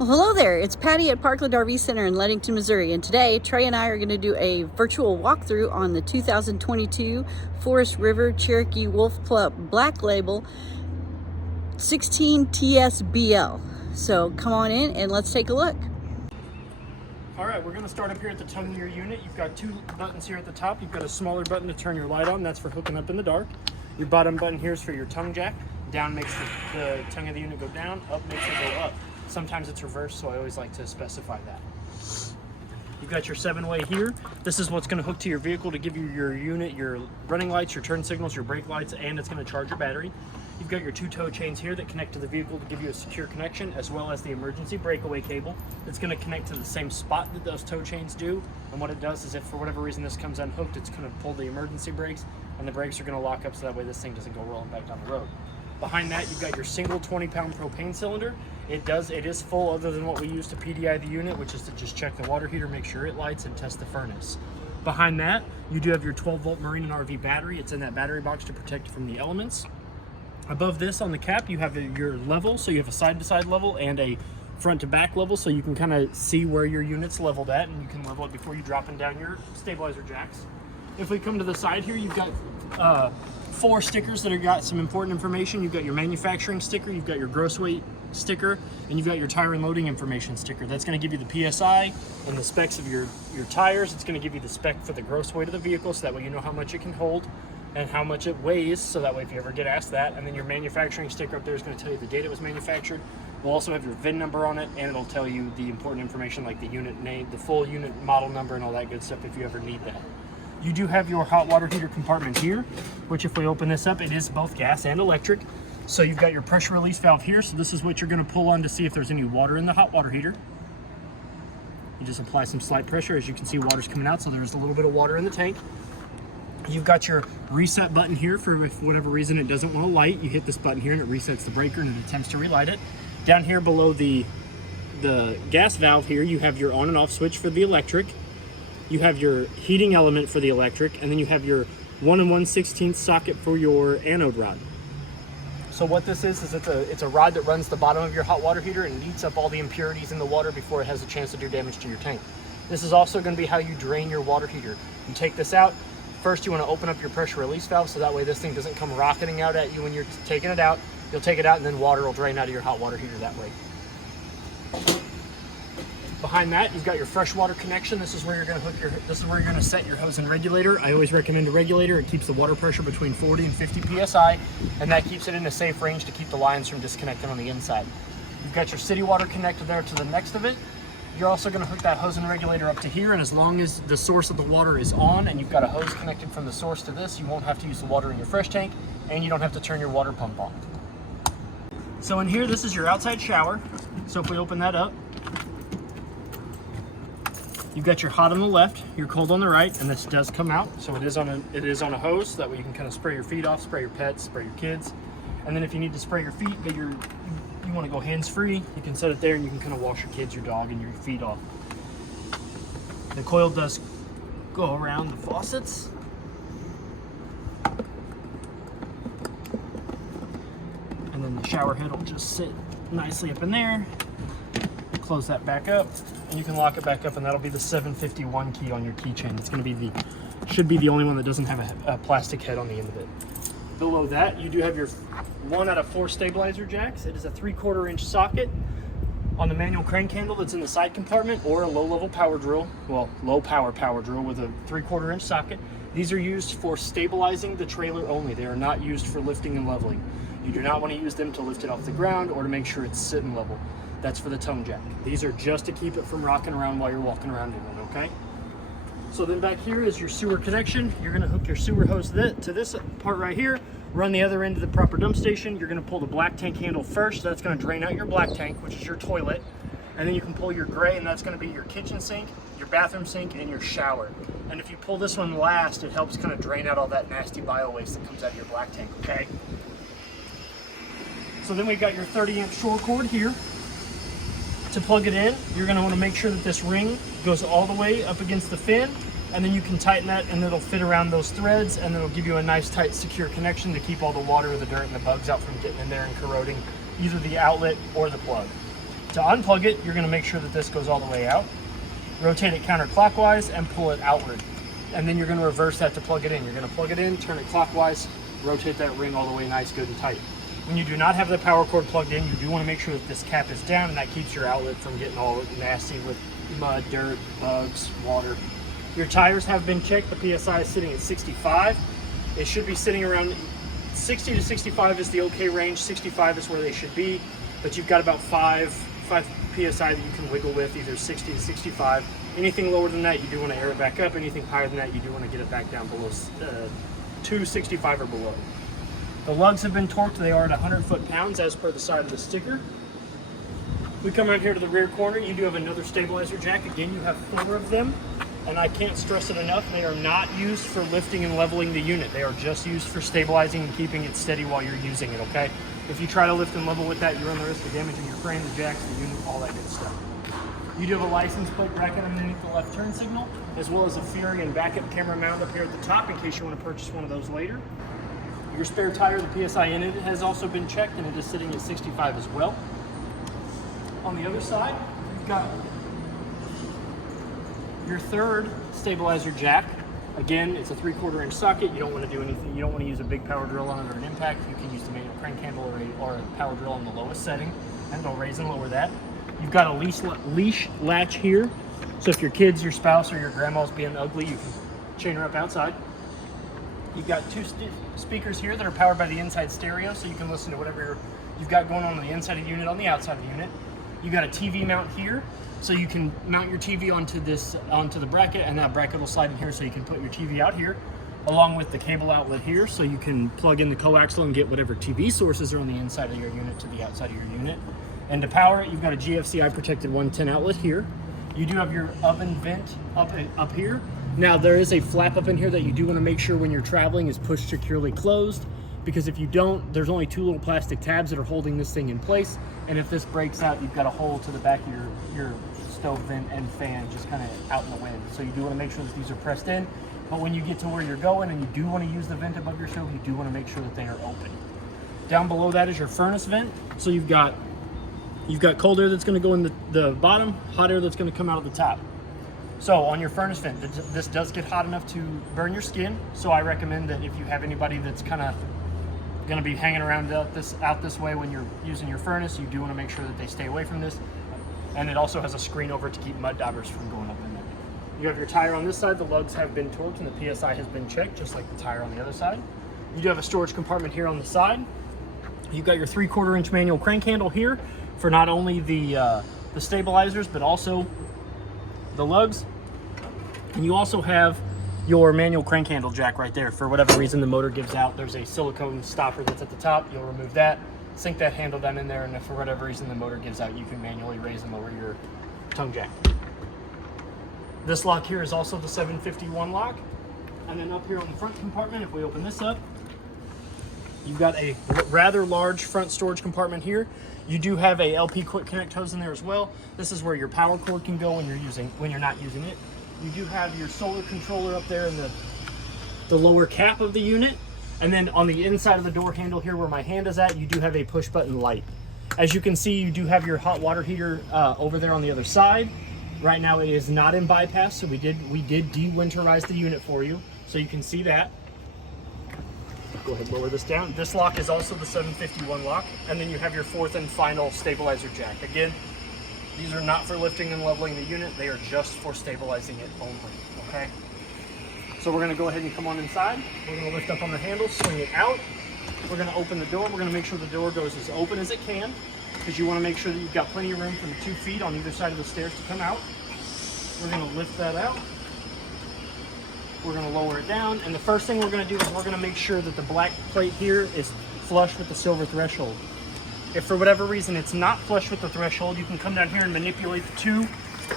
Well, hello there. It's Patty at Parkland RV Center in Leadington, Missouri. And today, Trey and I are going to do a virtual walkthrough on the 2022 Forest River Cherokee Wolf Club Black Label 16 TSBL. So come on in and let's take a look. All right, we're going to start up here at the tongue of your unit. You've got two buttons here at the top. You've got a smaller button to turn your light on. That's for hooking up in the dark. Your bottom button here is for your tongue jack. Down makes the tongue of the unit go down. Up makes it go up. Sometimes it's reversed, so I always like to specify that. You've got your 7-way here. This is what's going to hook to your vehicle to give you your unit, your running lights, your turn signals, your brake lights, and it's going to charge your battery. You've got your 2 tow chains here that connect to the vehicle to give you a secure connection, as well as the emergency breakaway cable. It's going to connect to the same spot that those tow chains do. And what it does is if for whatever reason this comes unhooked, it's going to pull the emergency brakes, and the brakes are going to lock up so that way this thing doesn't go rolling back down the road. Behind that, you've got your single 20-pound propane cylinder. It is full other than what we use to PDI the unit, which is to just check the water heater, make sure it lights, and test the furnace. Behind that, you do have your 12-volt marine and RV battery. It's in that battery box to protect you from the elements. Above this on the cap, you have your level, so you have a side-to-side level and a front-to-back level, so you can kind of see where your unit's leveled at, and you can level it before you dropping down your stabilizer jacks. If we come to the side here, you've got 4 stickers that have got some important information. You've got your manufacturing sticker, you've got your gross weight sticker, and you've got your tire and loading information sticker. That's going to give you the PSI and the specs of your tires. It's going to give you the spec for the gross weight of the vehicle, so that way you know how much it can hold and how much it weighs, so that way if you ever get asked that. And then your manufacturing sticker up there is going to tell you the date it was manufactured. We'll also have your VIN number on it, and it'll tell you the important information like the unit name, the full unit model number, and all that good stuff if you ever need that. You do have your hot water heater compartment here, which if we open this up, it is both gas and electric. So you've got your pressure release valve here. So this is what you're going to pull on to see if there's any water in the hot water heater. You just apply some slight pressure. As you can see, water's coming out, so there's a little bit of water in the tank. You've got your reset button here for if for whatever reason it doesn't want to light. You hit this button here and it resets the breaker and it attempts to relight it. Down here below the gas valve here, you have your on and off switch for the electric. You have your heating element for the electric, and then you have your 1 1/16 socket for your anode rod. So what this is it's a rod that runs the bottom of your hot water heater and eats up all the impurities in the water before it has a chance to do damage to your tank. This is also going to be how you drain your water heater. You take this out. First, you want to open up your pressure release valve so that way this thing doesn't come rocketing out at you when you're taking it out. You'll take it out and then water will drain out of your hot water heater that way. Behind that, you've got your freshwater connection. This is where you're going to set your hose and regulator. I always recommend a regulator. It keeps the water pressure between 40 and 50 psi, and that keeps it in a safe range to keep the lines from disconnecting on the inside. You've got your city water connected there to the next of it. You're also going to hook that hose and regulator up to here, and as long as the source of the water is on and you've got a hose connected from the source to this, you won't have to use the water in your fresh tank, and you don't have to turn your water pump on. So in here, this is your outside shower. So if we open that up, you've got your hot on the left, your cold on the right, and this does come out. So it is on a hose, so that way you can kind of spray your feet off, spray your pets, spray your kids. And then if you need to spray your feet, but you want to go hands-free, you can set it there and you can kind of wash your kids, your dog, and your feet off. The coil does go around the faucets. And then the shower head will just sit nicely up in there. Close that back up, and you can lock it back up, and that'll be the 751 key on your keychain. It's going to be should be the only one that doesn't have a plastic head on the end of it. Below that, you do have your 1 out of 4 stabilizer jacks. It is a 3/4 inch socket on the manual crank handle that's in the side compartment, or a low power drill power drill with a 3/4 inch socket. These are used for stabilizing the trailer only. They are not used for lifting and leveling. You do not want to use them to lift it off the ground or to make sure it's sitting level. That's for the tongue jack. These are just to keep it from rocking around while you're walking around in it, okay? So then back here is your sewer connection. You're gonna hook your sewer hose to this part right here, run the other end to the proper dump station. You're gonna pull the black tank handle first. That's gonna drain out your black tank, which is your toilet. And then you can pull your gray, and that's gonna be your kitchen sink, your bathroom sink, and your shower. And if you pull this one last, it helps kind of drain out all that nasty bio waste that comes out of your black tank, okay? So then we've got your 30-amp shore cord here. To plug it in, you're going to want to make sure that this ring goes all the way up against the fin, and then you can tighten that and it'll fit around those threads, and it'll give you a nice tight secure connection to keep all the water, the dirt, and the bugs out from getting in there and corroding either the outlet or the plug. To unplug it, you're going to make sure that this goes all the way out. Rotate it counterclockwise and pull it outward. And then you're going to reverse that to plug it in. You're going to plug it in, turn it clockwise, rotate that ring all the way nice, good and tight. When you do not have the power cord plugged in, you do want to make sure that this cap is down, and that keeps your outlet from getting all nasty with mud, dirt, bugs, water. Your tires have been checked. The PSI is sitting at 65. It should be sitting around 60 to 65 is the okay range. 65 is where they should be, but you've got about 5 PSI that you can wiggle with, either 60 to 65. Anything lower than that, you do want to air it back up. Anything higher than that, you do want to get it back down below 265 or below. The lugs have been torqued. They are at 100 foot-pounds as per the side of the sticker. We come around here to the rear corner. You do have another stabilizer jack. Again, you have 4 of them, and I can't stress it enough. They are not used for lifting and leveling the unit. They are just used for stabilizing and keeping it steady while you're using it, okay? If you try to lift and level with that, you run the risk of damaging your frame, the jacks, the unit, all that good stuff. You do have a license plate bracket underneath the left turn signal, as well as a Fury and backup camera mount up here at the top in case you want to purchase one of those later. Your spare tire, the PSI in it, has also been checked, and it is sitting at 65 as well. On the other side, you've got your third stabilizer jack. Again, it's a 3/4 inch socket. You don't want to do anything. You don't want to use a big power drill on it or an impact. You can use the manual crank handle or a power drill on the lowest setting, and it'll raise and lower that. You've got a leash latch here, so if your kids, your spouse, or your grandma's being ugly, you can chain her up outside. You've got 2 speakers here that are powered by the inside stereo, so you can listen to whatever you've got going on the inside of the unit, on the outside of the unit. You got a TV mount here, so you can mount your TV onto the bracket, and that bracket will slide in here, so you can put your TV out here, along with the cable outlet here, so you can plug in the coaxial and get whatever TV sources are on the inside of your unit to the outside of your unit. And to power it, you've got a GFCI protected 110 outlet here. You do have your oven vent up here. Now there is a flap up in here that you do want to make sure when you're traveling is pushed securely closed, because if you don't, there's only 2 little plastic tabs that are holding this thing in place, and if this breaks out, you've got a hole to the back of your stove vent and fan just kind of out in the wind. So you do want to make sure that these are pressed in, but when you get to where you're going and you do want to use the vent above your stove, you do want to make sure that they are open. Down below that is your furnace vent. So you've got cold air that's going to go in the bottom, hot air that's going to come out of the top. So on your furnace vent, this does get hot enough to burn your skin. So I recommend that if you have anybody that's kind of going to be hanging around out this way when you're using your furnace, you do want to make sure that they stay away from this. And it also has a screen over it to keep mud daubers from going up in there. You have your tire on this side. The lugs have been torqued and the PSI has been checked, just like the tire on the other side. You do have a storage compartment here on the side. You've got your 3/4 inch manual crank handle here for not only the stabilizers, but also the lugs. And you also have your manual crank handle jack right there. For whatever reason the motor gives out, there's a silicone stopper that's at the top. You'll remove that, sink that handle down in there, and if for whatever reason the motor gives out, you can manually raise and lower your tongue jack. This lock here is also the 751 lock. And then up here on the front compartment, if we open this up, you've got a rather large front storage compartment here. You do have a LP quick connect hose in there as well. This is where your power cord can go when you're not using it. You do have your solar controller up there in the lower cap of the unit. And then on the inside of the door handle here where my hand is at, you do have a push button light. As you can see, you do have your hot water heater over there on the other side. Right now it is not in bypass, so we did de-winterize the unit for you, so you can see that. Go ahead and lower this down. This lock is also the 751 lock, and then you have your 4th and final stabilizer jack. Again, these are not for lifting and leveling the unit, they are just for stabilizing it only, okay? So we're gonna go ahead and come on inside. We're gonna lift up on the handle, swing it out. We're gonna open the door. We're gonna make sure the door goes as open as it can, because you wanna make sure that you've got plenty of room for the 2 feet on either side of the stairs to come out. We're gonna lift that out. We're gonna lower it down, and the first thing we're gonna do is we're gonna make sure that the black plate here is flush with the silver threshold. If for whatever reason it's not flush with the threshold, you can come down here and manipulate the 2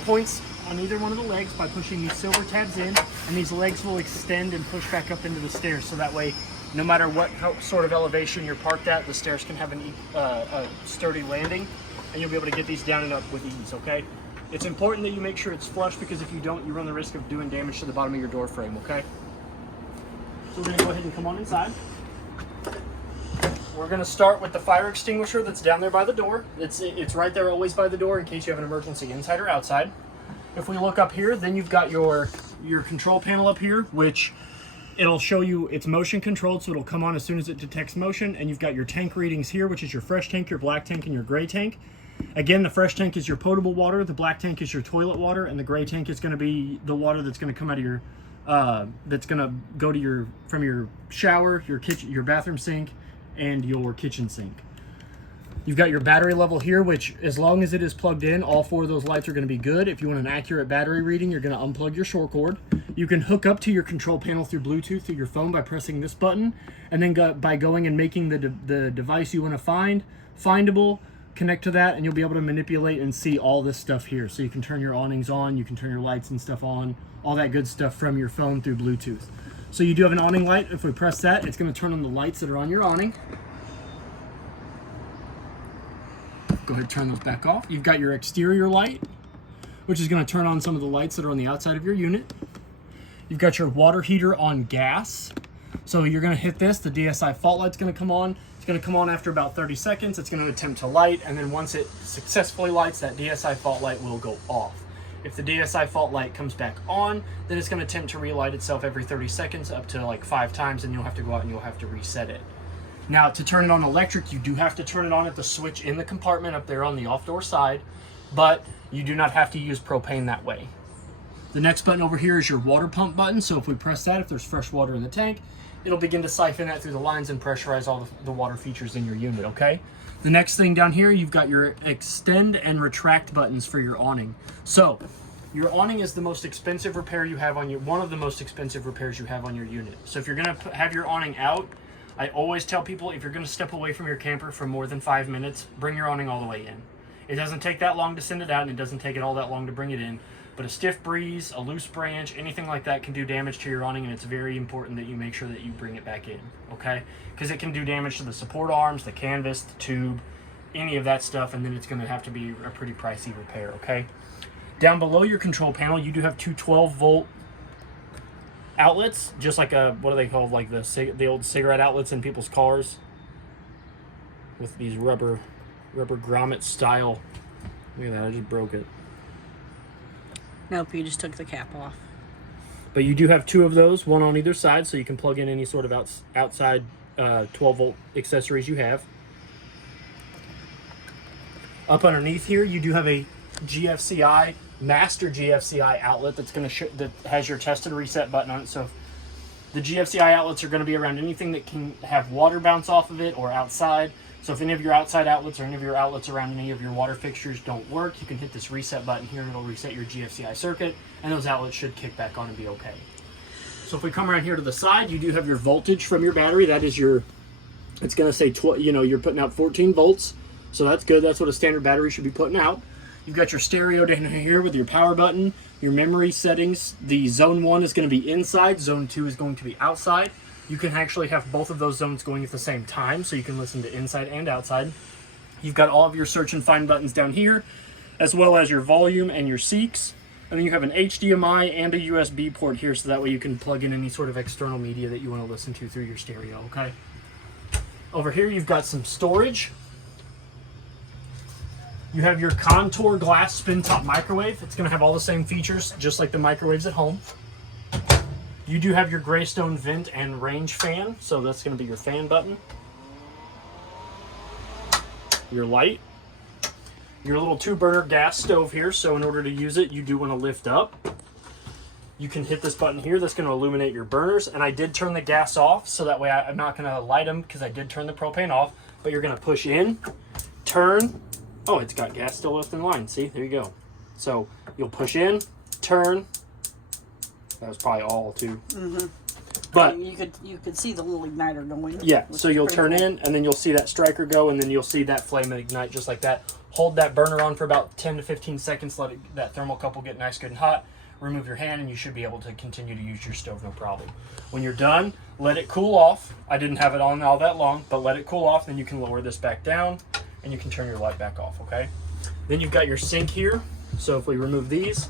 points on either one of the legs by pushing these silver tabs in, and these legs will extend and push back up into the stairs, so that way no matter what sort of elevation you're parked at, the stairs can have a sturdy landing, and you'll be able to get these down and up with ease, okay? It's important that you make sure it's flush, because if you don't, you run the risk of doing damage to the bottom of your door frame, okay? So we're gonna go ahead and come on inside. we're going to start with the fire extinguisher that's down there by the door. It's right there always by the door in case you have an emergency inside or outside. If we look up here, then you've got your control panel up here, which it'll show you it's motion controlled, so it'll come on as soon as it detects motion. And you've got your tank readings here, which is your fresh tank, your black tank, and your gray tank. Again, the fresh tank is your potable water, the black tank is your toilet water, and the gray tank is going to be the water that's going to come out of your that's going to go to from your shower, your kitchen, your bathroom sink, and your kitchen sink. You've got your battery level here, which as long as it is plugged in, all 4 of those lights are going to be good. If you want an accurate battery reading, you're going to unplug your short cord. You can hook up to your control panel through Bluetooth through your phone by pressing this button, and then by going and making the device you want to find findable, connect to that, and you'll be able to manipulate and see all this stuff here. So you can turn your awnings on, you can turn your lights and stuff on, all that good stuff from your phone through Bluetooth. So you do have an awning light. If we press that, it's going to turn on the lights that are on your awning. Go ahead and turn those back off. You've got your exterior light, which is going to turn on some of the lights that are on the outside of your unit. You've got your water heater on gas. So you're going to hit this, the DSI fault light's going to come on. It's going to come on after about 30 seconds. It's going to attempt to light, and then once it successfully lights, that DSI fault light will go off. If the DSI fault light comes back on, then it's going to attempt to relight itself every 30 seconds up to like 5 times, and you'll have to go out and you'll have to reset it. Now, to turn it on electric, you do have to turn it on at the switch in the compartment up there on the off door side, but you do not have to use propane that way. The next button over here is your water pump button. So if we press that, if there's fresh water in the tank, it'll begin to siphon that through the lines and pressurize all the water features in your unit, okay? The next thing down here, you've got your extend and retract buttons for your awning. So your awning is the most expensive repair you have on your, one of the most expensive repairs you have on your unit. So if you're gonna have your awning out, I always tell people, if you're gonna step away from your camper for more than 5 minutes, bring your awning all the way in. It doesn't take that long to send it out, and it doesn't take it all that long to bring it in. But a stiff breeze, a loose branch, anything like that can do damage to your awning, and it's very important that you make sure that you bring it back in, okay? Because it can do damage to the support arms, the canvas, the tube, any of that stuff, and then it's gonna have to be a pretty pricey repair, okay? Down below your control panel, you do have two 12-volt outlets, just like a, what are they called, like the old cigarette outlets in people's cars, with these rubber grommet style. Look at that, I just broke it. Nope, you just took the cap off. But you do have 2 of those, one on either side, so you can plug in any sort of outside 12-volt accessories you have. Up underneath here, you do have a GFCI, master GFCI outlet that's going to that has your test and reset button on it. So the GFCI outlets are going to be around anything that can have water bounce off of it or outside. So if any of your outside outlets or any of your outlets around any of your water fixtures don't work, you can hit this reset button here and it'll reset your GFCI circuit, and those outlets should kick back on and be okay. So if we come around here to the side, you do have your voltage from your battery. That is your, it's going to say, you're putting out 14 volts. So that's good. That's what a standard battery should be putting out. You've got your stereo down here with your power button, your memory settings. The zone 1 is going to be inside. Zone 2 is going to be outside. You can actually have both of those zones going at the same time, so you can listen to inside and outside. You've got all of your search and find buttons down here, as well as your volume and your Seeks. And then you have an HDMI and a USB port here, so that way you can plug in any sort of external media that you want to listen to through your stereo, okay? Over here, you've got some storage. You have your contour glass spin top microwave. It's going to have all the same features, just like the microwaves at home. You do have your Greystone vent and range fan, so that's going to be your fan button. Your light. Your little 2-burner gas stove here, so in order to use it, you do want to lift up. You can hit this button here, that's going to illuminate your burners, and I did turn the gas off, so that way I'm not going to light them because I did turn the propane off, but you're going to push in, turn. Oh, it's got gas still left in line. See, there you go. So you'll push in, turn. That was probably all too. Mm-hmm. But you could see the little igniter going. Yeah. So you'll turn in, and then you'll see that striker go, and then you'll see that flame ignite just like that. Hold that burner on for about 10 to 15 seconds. Let that thermocouple get nice, good, and hot. Remove your hand, and you should be able to continue to use your stove, no problem. When you're done, let it cool off. I didn't have it on all that long, but let it cool off. Then you can lower this back down, and you can turn your light back off, okay? Then you've got your sink here. So if we remove these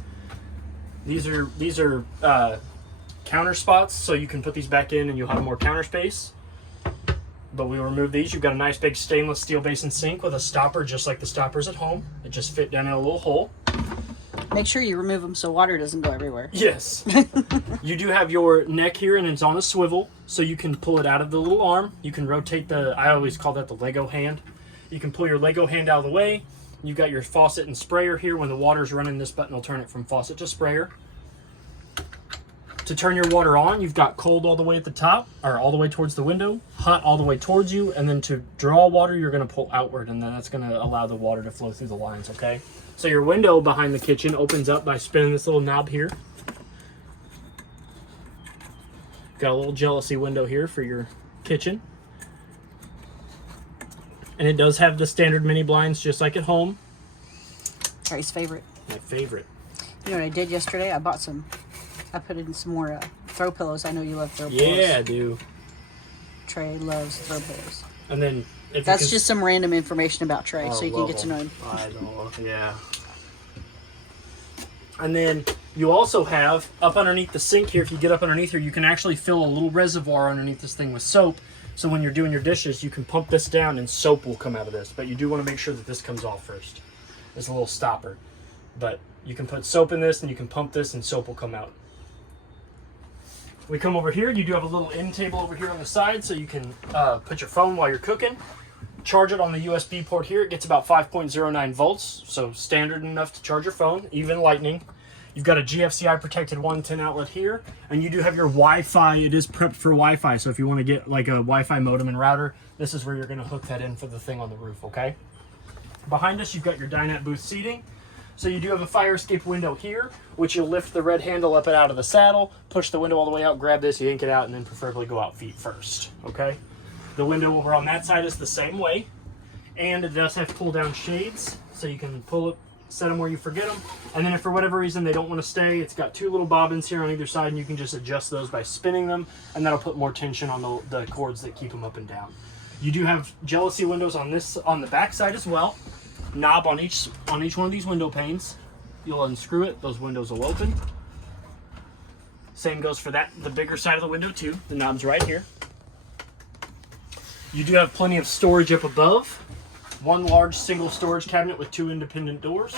are counter spots, so you can put these back in and you'll have more counter space. But we remove these. You've got a nice big stainless steel basin sink with a stopper just like the stoppers at home. It just fit down in a little hole. Make sure you remove them so water doesn't go everywhere. Yes. You do have your neck here, and it's on a swivel, so you can pull it out of the little arm. You can rotate I always call that the Lego hand. You can pull your Lego hand out of the way. You've got your faucet and sprayer here. When the water's running, this button will turn it from faucet to sprayer. To turn your water on, you've got cold all the way at the top, or all the way towards the window, hot all the way towards you, and then to draw water, you're going to pull outward, and then that's going to allow the water to flow through the lines, okay? So your window behind the kitchen opens up by spinning this little knob here. Got a little jealousy window here for your kitchen. And it does have the standard mini blinds just like at home. Trey's favorite. My favorite. You know what I did yesterday? I put in some more throw pillows. I know you love throw pillows. Yeah, I do. Trey loves throw pillows. And then that's just some random information about Trey, so you can get to know him. I know, yeah. And then you also have, up underneath the sink here, if you get up underneath here, you can actually fill a little reservoir underneath this thing with soap. So when you're doing your dishes, you can pump this down and soap will come out of this. But you do want to make sure that this comes off first. There's a little stopper. But you can put soap in this and you can pump this and soap will come out. We come over here, you do have a little end table over here on the side so you can put your phone while you're cooking. Charge it on the USB port here. It gets about 5.09 volts, so standard enough to charge your phone, even lightning. You've got a GFCI protected 110 outlet here, and you do have your Wi-Fi. It is prepped for Wi-Fi, so if you want to get like a Wi-Fi modem and router, this is where you're going to hook that in for the thing on the roof, okay? Behind us, you've got your dinette booth seating. So you do have a fire escape window here, which you'll lift the red handle up and out of the saddle, push the window all the way out, grab this, yank it out, and then preferably go out feet first, okay? The window over on that side is the same way, and it does have pull-down shades, so you can pull it, set them where you forget them, and then if for whatever reason they don't want to stay, it's got two little bobbins here on either side, and you can just adjust those by spinning them, and that'll put more tension on the cords that keep them up and down. You do have jealousy windows on the back side as well. Knob on each one of these window panes. You'll unscrew it, those windows will open. Same goes for the bigger side of the window too. The knob's right here. You do have plenty of storage up above. One large single storage cabinet with two independent doors.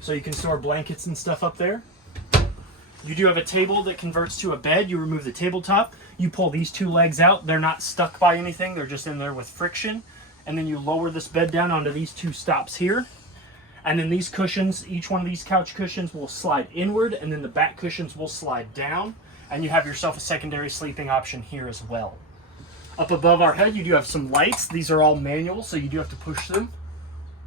So you can store blankets and stuff up there. You do have a table that converts to a bed. You remove the tabletop. You pull these two legs out. They're not stuck by anything. They're just in there with friction. And then you lower this bed down onto these two stops here. And then these cushions, each one of these couch cushions will slide inward, and then the back cushions will slide down. And you have yourself a secondary sleeping option here as well. Up above our head, you do have some lights. These are all manual, so you do have to push them.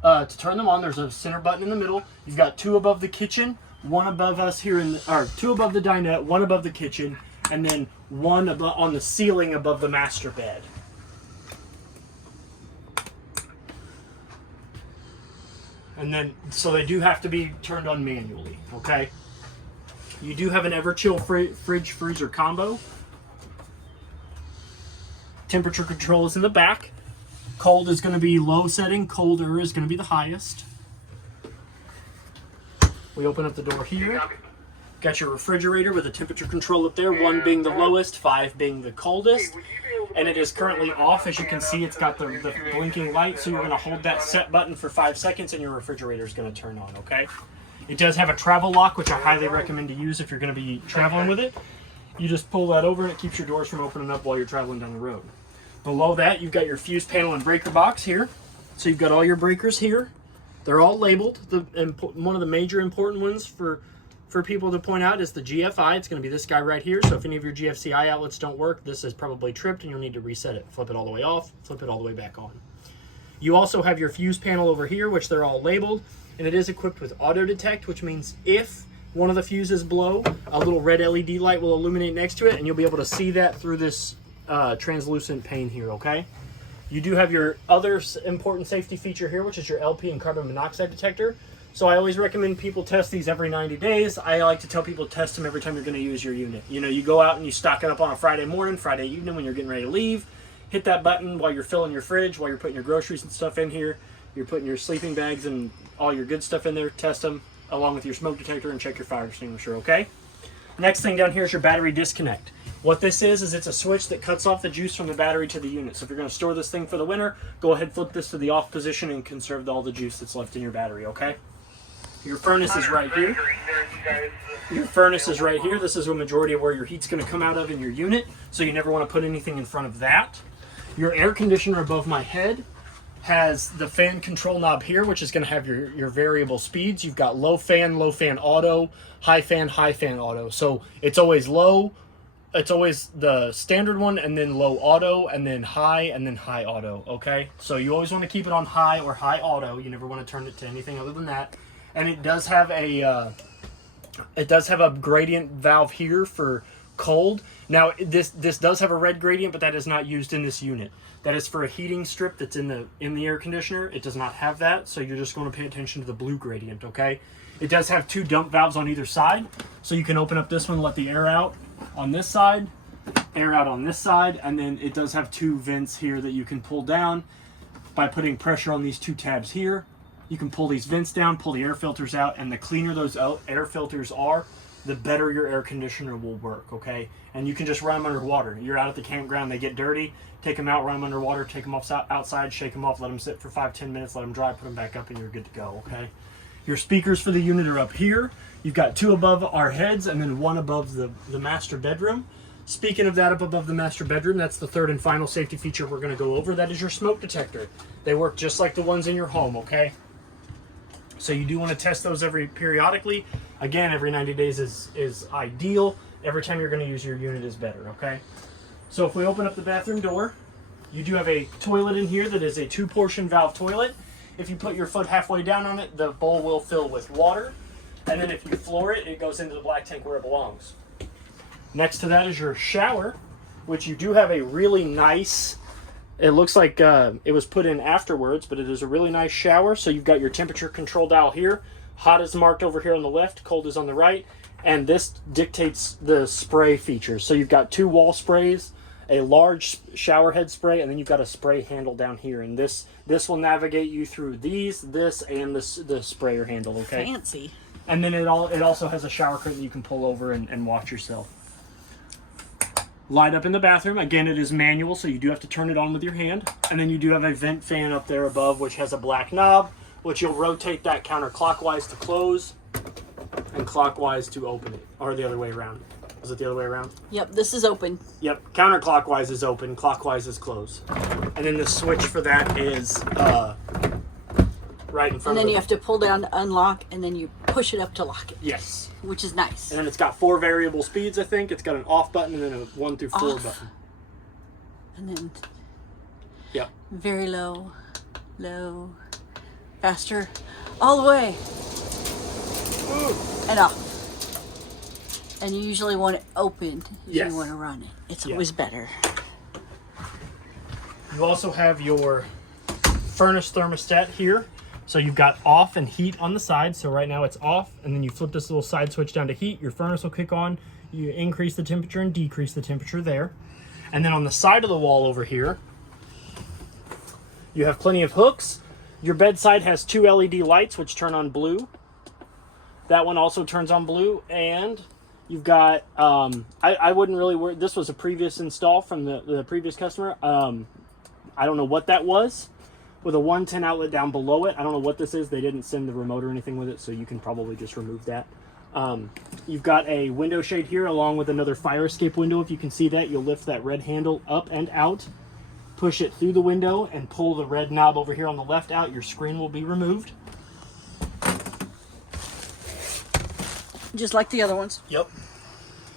To turn them on, there's a center button in the middle. You've got two above the kitchen, one above us here, two above the dinette, one above the kitchen, and then one on the ceiling above the master bed. And then, so they do have to be turned on manually, okay? You do have an Everchill fridge freezer combo. Temperature control is in the back. Cold is going to be low setting, colder is going to be the highest. We open up the door here. Got your refrigerator with a temperature control up there, 1 being the lowest, 5 being the coldest. And it is currently off. As you can see, it's got the blinking light, so you're going to hold that set button for 5 seconds and your refrigerator is going to turn on, okay? It does have a travel lock, which I highly recommend to use if you're going to be traveling with it. You just pull that over and it keeps your doors from opening up while you're traveling down the road. Below that, you've got your fuse panel and breaker box here. So you've got all your breakers here. They're all labeled. One of the major important ones for people to point out is the GFI. It's going to be this guy right here. So if any of your GFCI outlets don't work, this is probably tripped and you'll need to reset it. Flip it all the way off, flip it all the way back on. You also have your fuse panel over here, which they're all labeled, and it is equipped with auto detect, which means if one of the fuses blow, a little red LED light will illuminate next to it, and you'll be able to see that through this translucent pane here, okay? You do have your other important safety feature here, which is your LP and carbon monoxide detector. So I always recommend people test these every 90 days. I like to tell people to test them every time you're going to use your unit. You know, you go out and you stock it up on a Friday morning, Friday evening when you're getting ready to leave. Hit that button while you're filling your fridge, while you're putting your groceries and stuff in here. You're putting your sleeping bags and all your good stuff in there. Test them along with your smoke detector and check your fire extinguisher, okay? Next thing down here is your battery disconnect. What this is it's a switch that cuts off the juice from the battery to the unit. So if you're going to store this thing for the winter, go ahead, flip this to the off position and conserve all the juice that's left in your battery, okay? Your furnace is right here. Your furnace is right here. This is a majority of where your heat's going to come out of in your unit, so you never want to put anything in front of that. Your air conditioner above my head has the fan control knob here, which is going to have your variable speeds. You've got low fan auto, high fan auto. So it's always low. It's always the standard one, and then low auto, and then high auto, okay? So you always want to keep it on high or high auto. You never want to turn it to anything other than that. And it does have a gradient valve here for cold. Now this does have a red gradient, but that is not used in this unit. That is for a heating strip that's in the air conditioner. It does not have that, so you're just going to pay attention to the blue gradient, okay? It does have 2 dump valves on either side, so you can open up this one, let the air out on this side, air out on this side, and then it does have 2 vents here that you can pull down by putting pressure on these 2 tabs here. You can pull these vents down, pull the air filters out, and the cleaner those air filters are, the better your air conditioner will work, okay? And you can just run them underwater. You're out at the campground, they get dirty, take them out, run them underwater, take them outside, shake them off, let them sit for 5-10 minutes, let them dry, put them back up, and you're good to go, okay? Your speakers for the unit are up here. You've got 2 above our heads and then 1 above the master bedroom. Speaking of that, up above the master bedroom, that's the 3rd and final safety feature we're going to go over. That is your smoke detector. They work just like the ones in your home, okay? So you do want to test those periodically. Again, every 90 days is ideal. Every time you're going to use your unit is better, okay? So if we open up the bathroom door, you do have a toilet in here that is a 2-portion valve toilet. If you put your foot halfway down on it, the bowl will fill with water. And then if you floor it, it goes into the black tank where it belongs. Next to that is your shower, which you do have a really nice, it looks like it was put in afterwards, but it is a really nice shower. So you've got your temperature control dial here. Hot is marked over here on the left, cold is on the right. And this dictates the spray features. So you've got 2 wall sprays, a large shower head spray, and then you've got a spray handle down here. And this will navigate you through this, and the sprayer handle, okay? Fancy. And then it also has a shower curtain you can pull over and wash yourself. Light up in the bathroom. Again, it is manual, so you do have to turn it on with your hand. And then you do have a vent fan up there above, which has a black knob, which you'll rotate that counterclockwise to close and clockwise to open it. Or the other way around. Is it the other way around? Yep, this is open. Yep, counterclockwise is open, clockwise is closed. And then the switch for that is right in front of it. And then you have to pull down to unlock, and then you push it up to lock it. Yes. Which is nice. And then it's got 4 variable speeds, I think. It's got an off button and then a 1 through 4 Off. button. And then Yep. very low, low, faster, all the way, and off. And you usually want it open if Yes. you want to run it. It's Yeah. always better. You also have your furnace thermostat here. So you've got off and heat on the side. So right now it's off, and then you flip this little side switch down to heat. Your furnace will kick on. You increase the temperature and decrease the temperature there. And then on the side of the wall over here, you have plenty of hooks. Your bedside has 2 LED lights which turn on blue. That one also turns on blue, and you've got, I wouldn't really worry. This was a previous install from the previous customer. I don't know what that was, with a 110 outlet down below it. I don't know what this is. They didn't send the remote or anything with it, so you can probably just remove that. You've got a window shade here along with another fire escape window. If you can see that, you'll lift that red handle up and out, push it through the window, and pull the red knob over here on the left out. Your screen will be removed. Just like the other ones. Yep.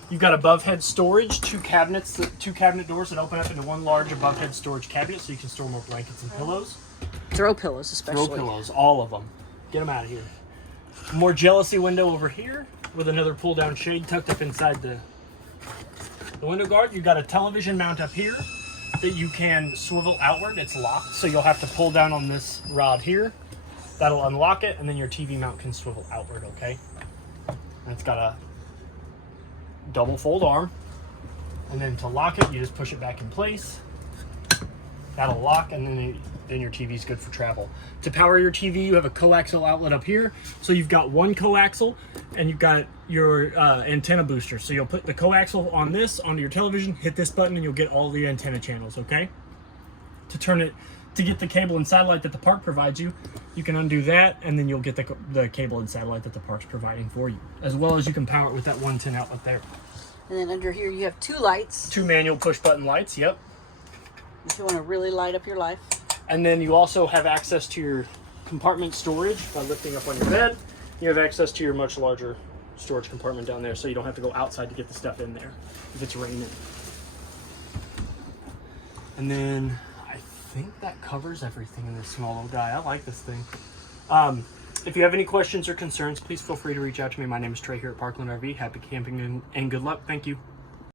You've got above head storage, 2 cabinets, 2 cabinet doors that open up into one large above head storage cabinet, so you can store more blankets and pillows. Throw pillows, especially. Throw pillows, all of them. Get them out of here. More jealousy window over here with another pull down shade tucked up inside the window guard. You've got a television mount up here that you can swivel outward. It's locked, so you'll have to pull down on this rod here. That'll unlock it, and then your TV mount can swivel outward, okay? And it's got a double fold arm, and then to lock it, you just push it back in place. That'll lock, and then then your TV is good for travel. To power your TV, you have a coaxial outlet up here. So you've got one coaxial, and you've got your antenna booster. So you'll put the coaxial on this, onto your television, hit this button, and you'll get all the antenna channels, okay? To get the cable and satellite that the park provides you, you can undo that, and then you'll get the cable and satellite that the park's providing for you. As well as you can power it with that 110 outlet there. And then under here you have 2 lights. 2 manual push button lights, yep. If you want to really light up your life. And then you also have access to your compartment storage by lifting up on your bed. You have access to your much larger storage compartment down there, so you don't have to go outside to get the stuff in there if it's raining. And then I think that covers everything in this small little guy. I like this thing. If you have any questions or concerns, please feel free to reach out to me. My name is Trey here at Parkland RV. Happy camping and good luck. Thank you.